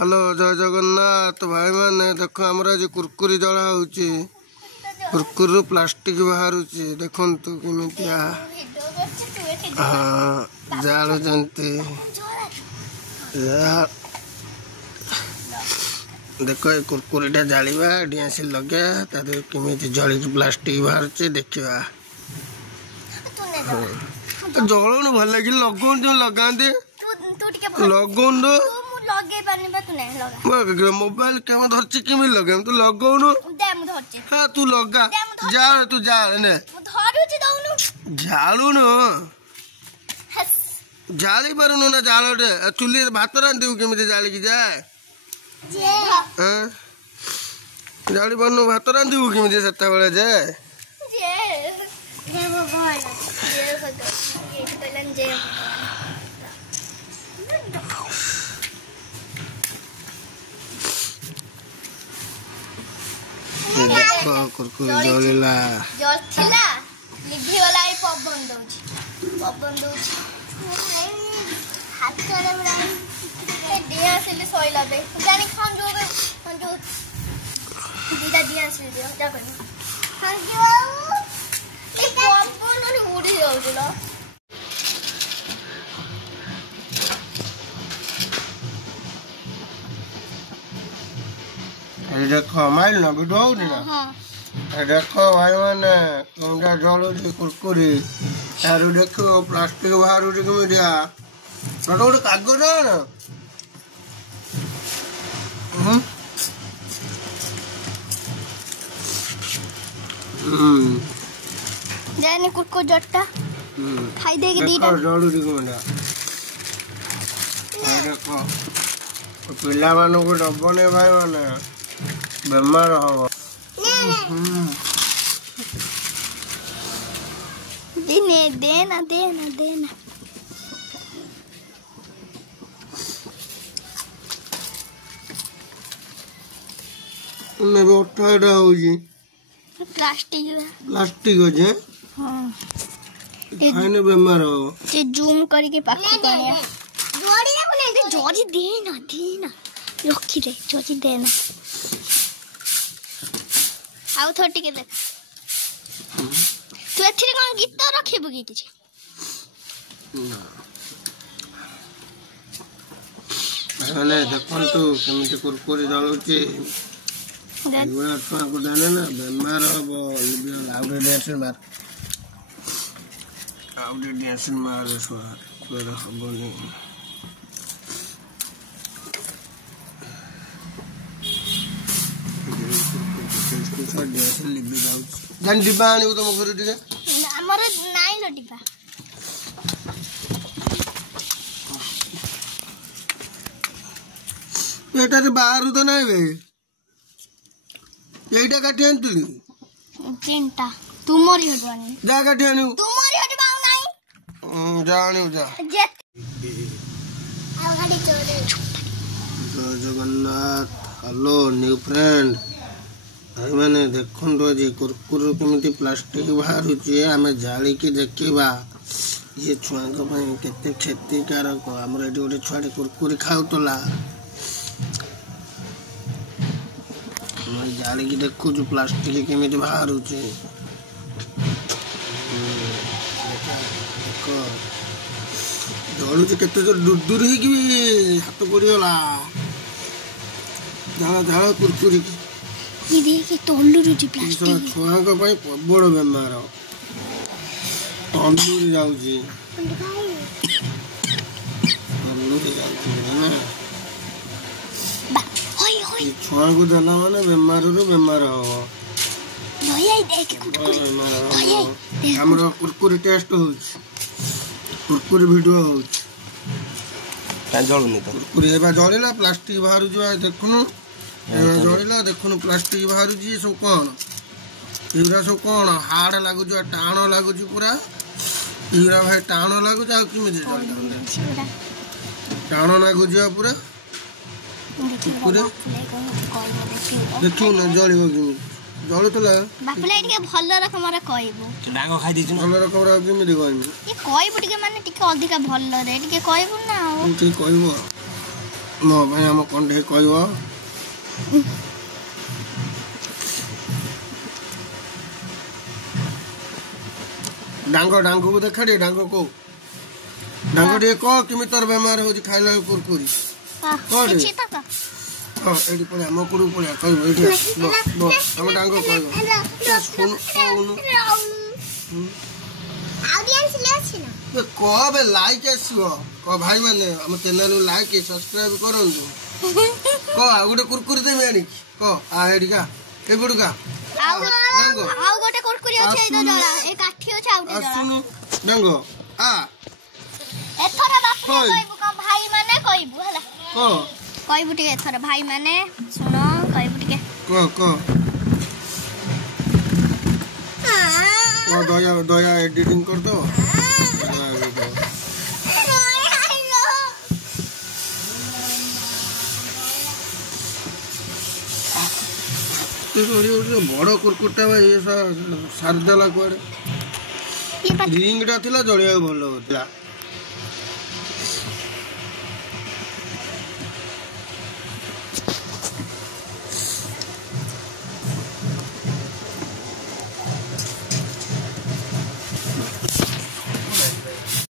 hello जय जगन्नाथ भाई मैंने देखो आमर आज कुरकुरी जला हो कुरकुरी प्लास्टिक बाहर देखु केमितिया हाँ जालुचंती देखो ये कुरकुरीटा जालिबा डिआसी लगे केमी जल प्लास्टिक बाहर देखा जलन भल लगे लगन जो लगाते लगन मोबाइल क्या धरची किमी लगे तू लगौनु हाँ तू लगा जा तू जा झालुनु जाली पारुनु ना जालटे चुली भात रांधु केमी जालिकी जाए जाली पारुनु भात रांधु केमी से जाए देखो कुरकुरी जलिला जल थिला लिभि वाला ए पवन दउछि हाथ रे बड़ा ए दिया से सोइला बे जानी खान जो दीदा दिया से दियो जा कर खान जो ए पवन ने उड़ी जाउला देखो माइल ना वीडियो ना देखो भाई मैंने तुमका जल कुरकुरी यार देखो प्लास्टिक बाहर मीडिया छोटा गोटे कागज जाने कुरकुर जट्टा खाई देगी दीटा जल मीडिया देखो पिला मानू को दबने भाई मैंने बेमार हम दिने देना देना देना ने बोटाडा होजी प्लास्टिक हो जे हां खाने बेमार हो ते जूम करके पाखो पाया जोड़ी ना कोने जोड़ी देना रखी दे जोड़ी देना आउ थोटी के देख तू एथिरे कोन गीत रखिबु की किछ माने देखन तू केमिति कुरकुरी जलुची एगुला छुआ को देने ना बेमार हबो आउडे डेसन मार छुआ हबोनी जान डिब्बा आनी तुम घर टिके हमर नाइ लो डिब्बा एटा रे बाहर तो नाही बे एटा काठी आंतुली चिंता तुमरी हटवानी जा काठी आनी तुमरी हटवाऊ नाही जानी जा आ गाड़ी चोरे जगन्नाथ हेलो न्यू फ्रेंड भाई मैंने देखन जी कुरकुर केमी प्लास्टिक बाहर आम जालिकी देखा ये छुआ के क्षतिकारक आमर ये गोटे छुआ कुरकुरी खाऊला जालिकी देखु प्लास्टिक केमी बाहर जलू के दूर हाथ पड़गला झाड़ झाड़ कुरकुरी छुआ प्रबल बेमार तंदूरी जाऊँगी छुआ को देला माने बेमार बेमार हम कुरकुरी टेस्ट हो कुरकुरी वीडियो हो कुरकुरी जलिला प्लास्टिक बाहर देखुनु जलिला देखुन प्लास्टिक बाहर सब कौन युरा सब कौन हार्ड लगुच टाण लगुच पूरा युरा भाई टाण लगुच टाण लगुच पूरा देखिए ना जलिब कि जलुला बापुला टिके भल रकमर कहबो डांग खाइ दिछु भल रकमर केमिति कहबो ए कहबो टिके माने टिके अधिका भल रे टिके कहबो ना ठीक कहबो ମୋ ପାଇଁ ଆମ କଣ୍ଢେଇ କହିବ डांगो को देखा डांगो को डांगो टे कह किमी तोर बेमार हो खाइला कुरकुरी एडी पड़े हम कुडू पड़े कहबो एडी बो हम डांगो कहबो सुन ऑडियंस ले अछि ना कबे लाइक आसीबो क भाई माने हम चैनल लाइक सब्सक्राइब करंतु क आगुडे कुरकुरी देमे आनी क आ एडी का ए बुडका आउ गोटे कुरकुरी अछि ए जला ए काठी अछि आउ जला सुनु डांगो आ एथरा बाप कहबो क भाई माने कहबो हला क कहबो टिके एथरा भाई माने सुनो कहबो टिके क दया दया एडिटिंग कर दो बड़ कुरकुटा सारदेला कुआड़े रिंग टा थिला जलिया भल होता